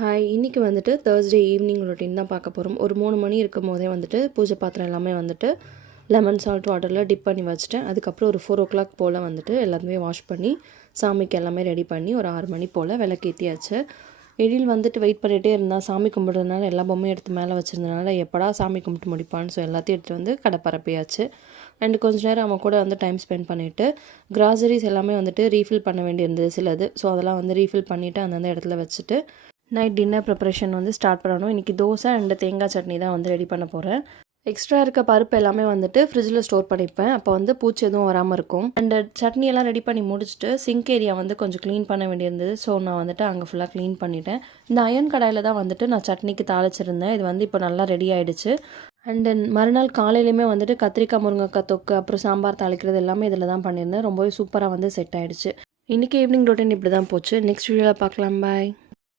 Hi, இன்றைக்கி வந்துட்டு Thursday evening routine தான் பார்க்க போகிறோம். ஒரு 3 மணி இருக்கும் போதே வந்துட்டு பூஜை பாத்திரம் எல்லாமே வந்துட்டு லெமன் சால்ட் வாட்டரில் டிப் பண்ணி வச்சுட்டேன். அதுக்கப்புறம் ஒரு 4 o'clock போல் வந்துட்டு எல்லாத்தையுமே வாஷ் பண்ணி சாமிக்கு எல்லாமே ரெடி பண்ணி ஒரு 6 மணி போல் விளக்கேற்றியாச்சு. எழில் வந்துட்டு வெயிட் பண்ணிகிட்டே இருந்தால் சாமி கும்பிட்றதுனால எல்லா பொம்மையும் எடுத்து மேலே வச்சுருந்தனால எப்படா சாமி கும்பிட்டு முடிப்பான்னு எல்லாத்தையும் எடுத்துகிட்டு வந்து கடை பரப்பியாச்சு. அண்டு கொஞ்ச நேரம் அவன் கூட வந்து டைம் ஸ்பெண்ட் பண்ணிவிட்டு கிராசரிஸ் எல்லாமே வந்துட்டு ரீஃபில் பண்ண வேண்டியிருந்தது சிலது. ஸோ அதெல்லாம் வந்து ரீஃபில் பண்ணிவிட்டு அந்தந்த இடத்துல வச்சுட்டு நைட் டின்னர் ப்ரிப்பரேஷன் வந்து ஸ்டார்ட் பண்ணணும். இன்றைக்கி தோசை அண்டு தேங்காய் சட்னி தான் வந்து ரெடி பண்ண போகிறேன். எக்ஸ்ட்ரா இருக்க பருப்பு எல்லாமே வந்துட்டு ஃப்ரிட்ஜில் ஸ்டோர் பண்ணிப்பேன். அப்போ வந்து பூச்சி எதுவும் வராமல் இருக்கும். அண்டு சட்னியெல்லாம் ரெடி பண்ணி முடிச்சுட்டு சிங்க் ஏரியா வந்து கொஞ்சம் க்ளீன் பண்ண வேண்டியிருந்தது. ஸோ நான் வந்துட்டு அங்கே ஃபுல்லாக க்ளீன் பண்ணிட்டேன். இந்த அயன் கடாயில் தான் வந்துட்டு நான் சட்னிக்கு தாளிச்சிருந்தேன். இது வந்து இப்போ நல்லா ரெடி ஆகிடுச்சு. அண்டு மறுநாள் காலையிலையுமே வந்துட்டு கத்திரிக்காய் முருங்கைக்காய் தொக்கு அப்புறம் சாம்பார் தாளிக்கிறது எல்லாமே இதில் தான் பண்ணியிருந்தேன். ரொம்பவே சூப்பராக வந்து செட் ஆகிடுச்சு. இன்றைக்கி ஈவினிங் ரொட்டீன் இப்படி தான் போச்சு. நெக்ஸ்ட் வீடியோவில் பார்க்கலாம். பாய்.